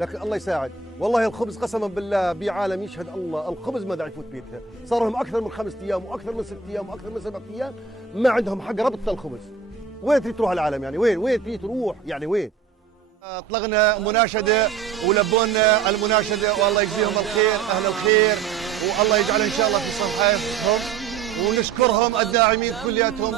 لكن الله يساعد. والله الخبز قسما بالله بعالم يشهد الله، الخبز ما داعي يفوت بيتها، صار لهم اكثر من 5 ايام واكثر من 6 ايام واكثر من 7 ايام ما عندهم حق ربط الخبز. وين تريد تروح العالم يعني؟ وين تريد تروح يعني وين؟ اطلقنا مناشده ولبونا المناشده، والله يجزيهم الخير اهل الخير، والله يجعل ان شاء الله في صحيفتهم، ونشكرهم الداعمين كلياتهم،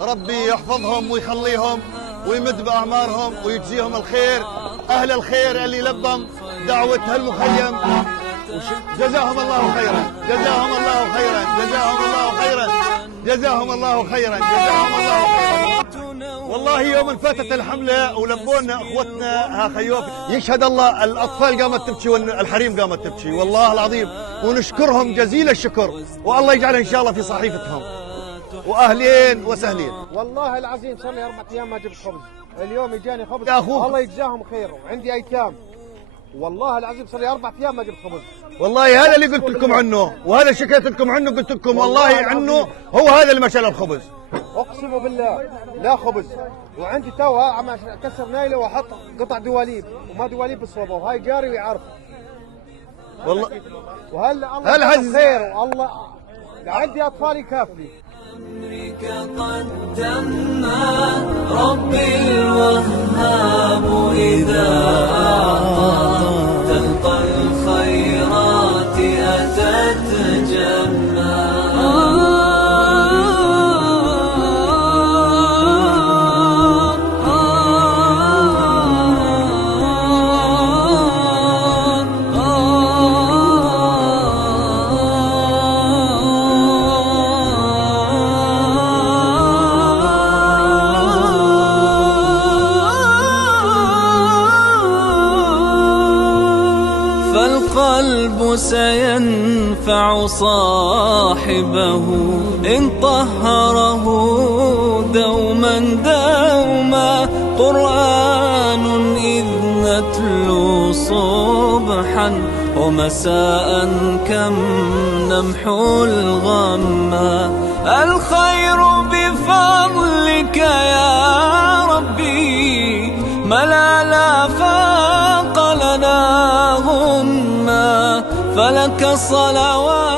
ربي يحفظهم ويخليهم ويمد باعمارهم ويجزيهم الخير. اهل الخير اللي لبم دعوه هالمخيم جزاهم الله خيرا، جزاهم الله خيرا، جزاهم الله خيرا، جزاهم الله خيرا، جزاهم الله خيرا. والله يوم انفتت الحمله ولبونا اخوتنا ها خيوف، يشهد الله الاطفال قامت تبكي والحريم قامت تبكي، والله العظيم، ونشكرهم جزيل الشكر، والله يجعلها ان شاء الله في صحيفتهم. واهلين وسهلين. والله العظيم صار لي 4 ايام ما جبت خبز، اليوم اجاني خبز يا أخوك. الله يجزاهم خير، وعندي ايتام. والله العظيم صار لي 4 ايام ما جبت خبز. والله هذا اللي قلت لكم عنه، وهذا شكيت لكم عنه، قلت لكم والله عنه هو هذا اللي مشى الخبز. اقسم بالله لا خبز، وعندي توها عم اكسر نايله واحط قطع دواليب، وما دواليب بالصوبه، وهاي جاري ويعرف. والله وهلا الله يجزاهم خير، والله عندي اطفال يكافلي. أمرك قد تم، ربي الوهاب إذا أعطى، تلقى الخيرات أتت جمّا. فالقلب سينفع صاحبه إن طهره دوما دوما، قرآن إذ نتلو صبحا ومساء كم نمحو الغما. الخير بفضلك يا ربي ملا لا فاق لنا هما، فلك الصلوات